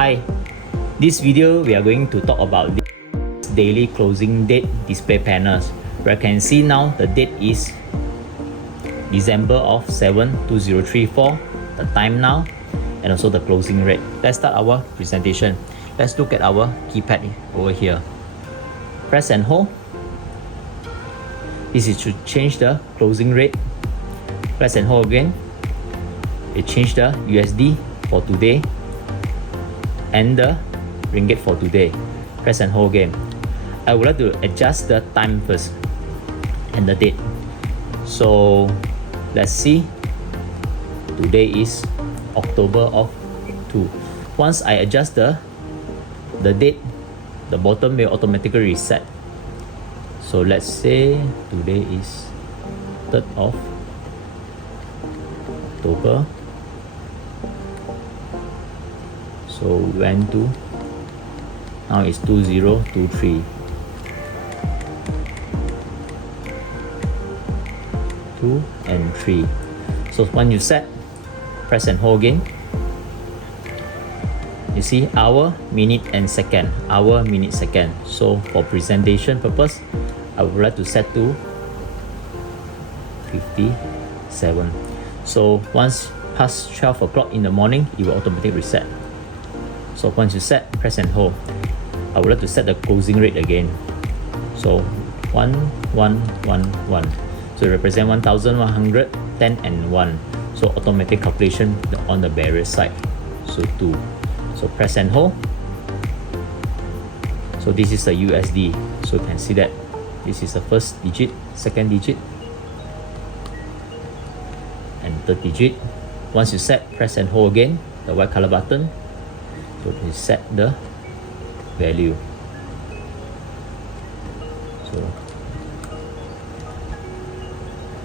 Hi, this video we are going to talk about the daily closing date display panels. Where you can see now the date is December of 7, 2034, the time now, and also the closing rate. Let's start our presentation. Let's look at our keypad over here. Press and hold. This is to change the closing rate. Press and hold again. It changed the USD for today and the ringgit for today. Press and hold again. I would like to adjust the time first and the date. So let's see. Today is October of 2. Once I adjust the date, the bottom will automatically reset. So let's say today is 3rd of October. So went to, now it's 2023. 2 and 3. So when you set, press and hold again. You see hour, minute and second. Hour, minute, second. So for presentation purpose, I would like to set to 57. So once past 12 o'clock in the morning, it will automatically reset. So once you set, press and hold. I would like to set the closing rate again. So 1111. So it represent 1110 and 1. So automatic calculation on the barrier side. So 2. So press and hold. So this is the USD. So you can see that this is the first digit, second digit, and third digit. Once you set, press and hold again, the white color button. So you set the value.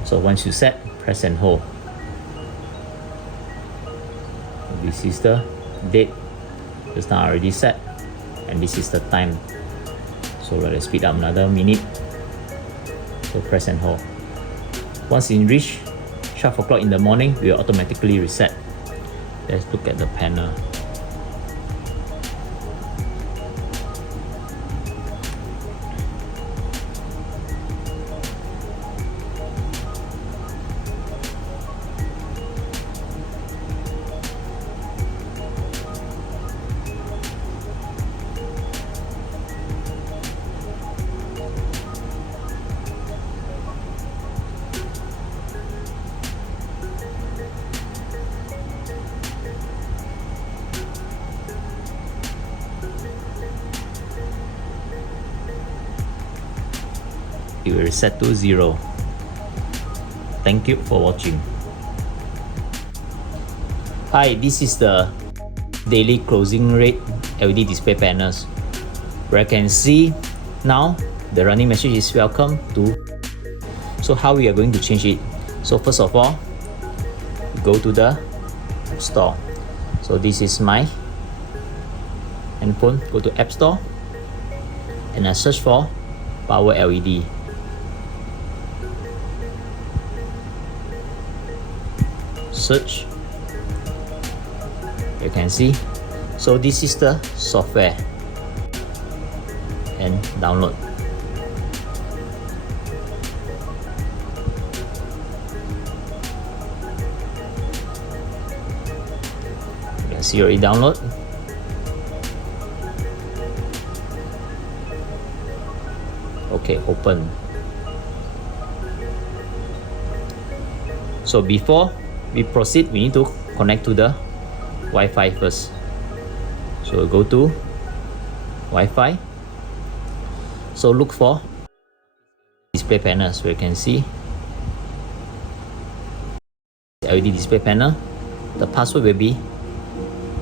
So once you set, press and hold. This is the date. Just now already set, and this is the time. So let's speed up another minute. So press and hold. Once it reach 12 o'clock in the morning, we will automatically reset. Let's look at the panel. It will reset to 0. Thank you for watching. Hi, this is the daily closing rate LED display panels. Where I can see now the running message is welcome to. So how we are going to change it? So first of all, go to the App Store. So this is my handphone. Go to App Store and I search for Power LED. Search. You can see. So this is the software and download. You can see already download. Okay, open. So before we proceed, we need to connect to the Wi-Fi first. So go to Wi-Fi. So look for display panels where you can see LED display panel. The password will be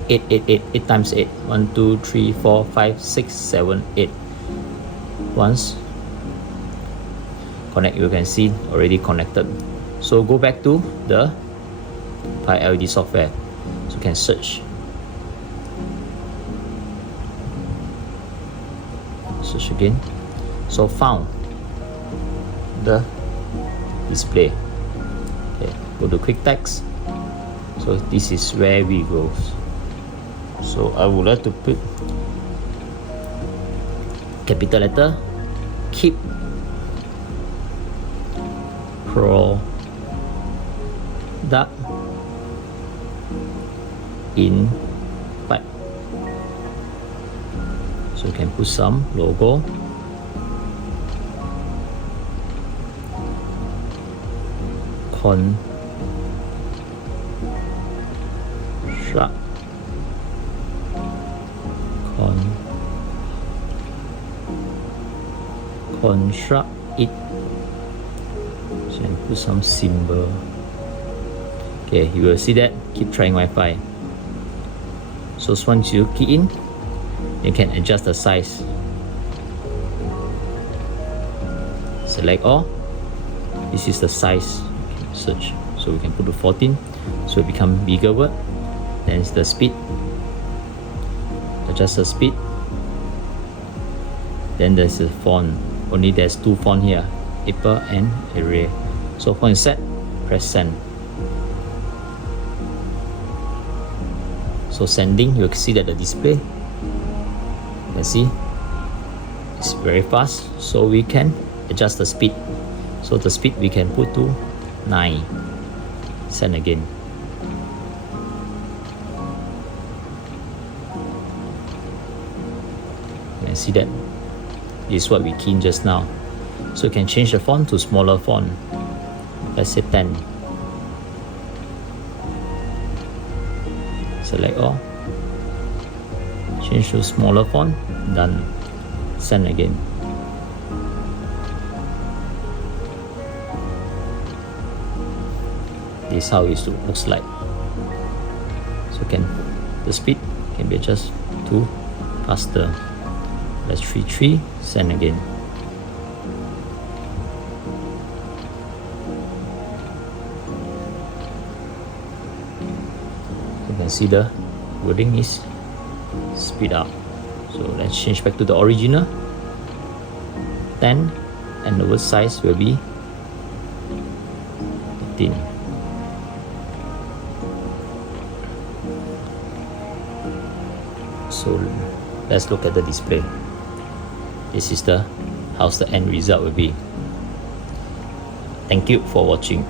888, 8 times 8. 1, 2, 3, 4, 5, 6, 7, 8. Once connect, you can see already connected. So go back to the LED software. So you can search. Search again. So found the display. Okay, go to quick text. So this is where we go. So I would like to put capital letter keep product in pipe. So you can put some logo. Construct it. So you can put some symbol. Okay, you will see that. Keep trying Wi-Fi. So once you key in, you can adjust the size. Select all. This is the size. Search. So we can put to 14. So it become bigger word. Then it's the speed. Adjust the speed. Then there's the font. Only there's two font here, April and Array. So font is set. Press send. So sending, you can see that the display. You can see it's very fast. So we can adjust the speed. So the speed we can put to 9. Send again. You can see that this is what we keyed just now. So you can change the font to smaller font. Let's say 10. Select all. Change to smaller font. Done. Send again. This is how it looks like. So the speed can be adjusted to faster. Let's 3. Send again. You can see the wording is speed up. So let's change back to the original. 10 and the word size will be 15. So let's look at the display. This is how's the end result will be. Thank you for watching.